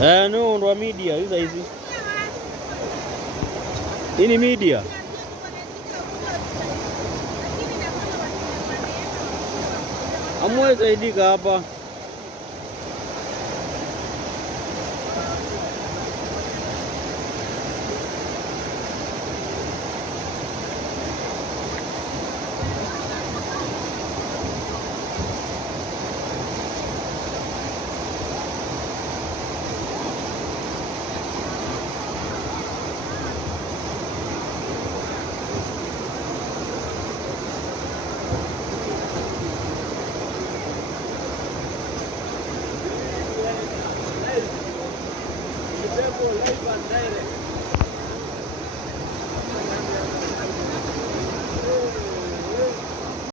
No ndo media hizi. Hii ni media. Amwe saidika hapa.